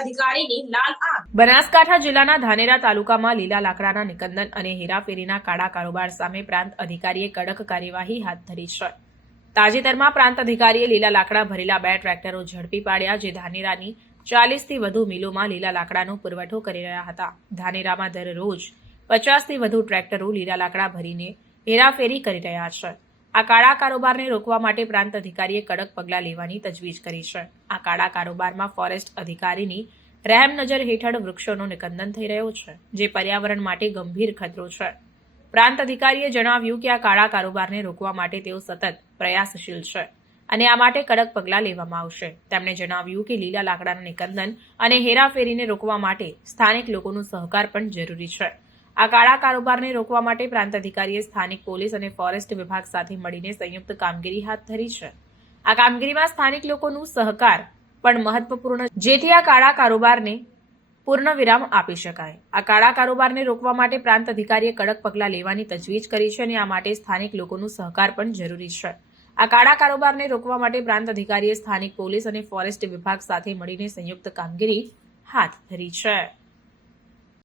અધિકારીની લાલ આંખ બનાસકાંઠા જિલ્લાના ધાનેરા તાલુકામાં લીલા લાકડાના નિકંદન અને હેરાફેરીના કાળા કારોબાર સામે પ્રાંત અધિકારીએ કડક કાર્યવાહી હાથ ધરી છે. તાજેતરમાં પ્રાંત અધિકારીએ લીલા લાકડા ભરેલા બે ટ્રેક્ટરો ઝડપી પાડ્યા જે ધાનેરાની ચાલીસથી વધુ મિલોમાં લીલા લાકડાનો પુરવઠો કરી રહ્યા હતા. ધાનેરામાં દરરોજ પચાસથી વધુ ટ્રેક્ટરો લીલા લાકડા ભરીને હેરાફેરી કરી રહ્યા છે. આ કાળા કારોબારને રોકવા માટે પ્રાંત અધિકારીએ કડક પગલાં લેવાની તજવીજ કરી છે. આ કાળા કારોબારમાં ફોરેસ્ટ અધિકારીની રહેમ નજર હેઠળ વૃક્ષોનો નિકંદન થઈ રહ્યો છે, જે પર્યાવરણ માટે ગંભીર ખતરો છે. પ્રાંત અધિકારીએ જણાવ્યું કે આ કાળા કારોબારને રોકવા માટે તેઓ સતત પ્રયાસશીલ છે અને આ માટે કડક પગલાં લેવામાં આવશે. તેમણે જણાવ્યું કે લીલા લાકડાના નિકંદન અને હેરાફેરીને રોકવા માટે સ્થાનિક લોકોનો સહકાર પણ જરૂરી છે. આ કાળા કારોબારને રોકવા માટે પ્રાંત અધિકારીએ સ્થાનિક પોલીસ અને ફોરેસ્ટ વિભાગ સાથે મળીને સંયુક્ત કામગીરી હાથ ધરી છે. આ કામગીરીમાં સ્થાનિક લોકોનું સહકાર પણ મહત્વપૂર્ણ જેથી આ કાળા કારોબારને પૂર્ણ વિરામ આપી શકાય. આ કાળા કારોબારને રોકવા માટે પ્રાંત અધિકારીએ કડક પગલાં લેવાની તજવીજ કરી છે અને આ માટે સ્થાનિક લોકોનું સહકાર પણ જરૂરી છે. આ કાળા કારોબારને રોકવા માટે પ્રાંત અધિકારીએ સ્થાનિક પોલીસ અને ફોરેસ્ટ વિભાગ સાથે મળીને સંયુક્ત કામગીરી હાથ ધરી છે.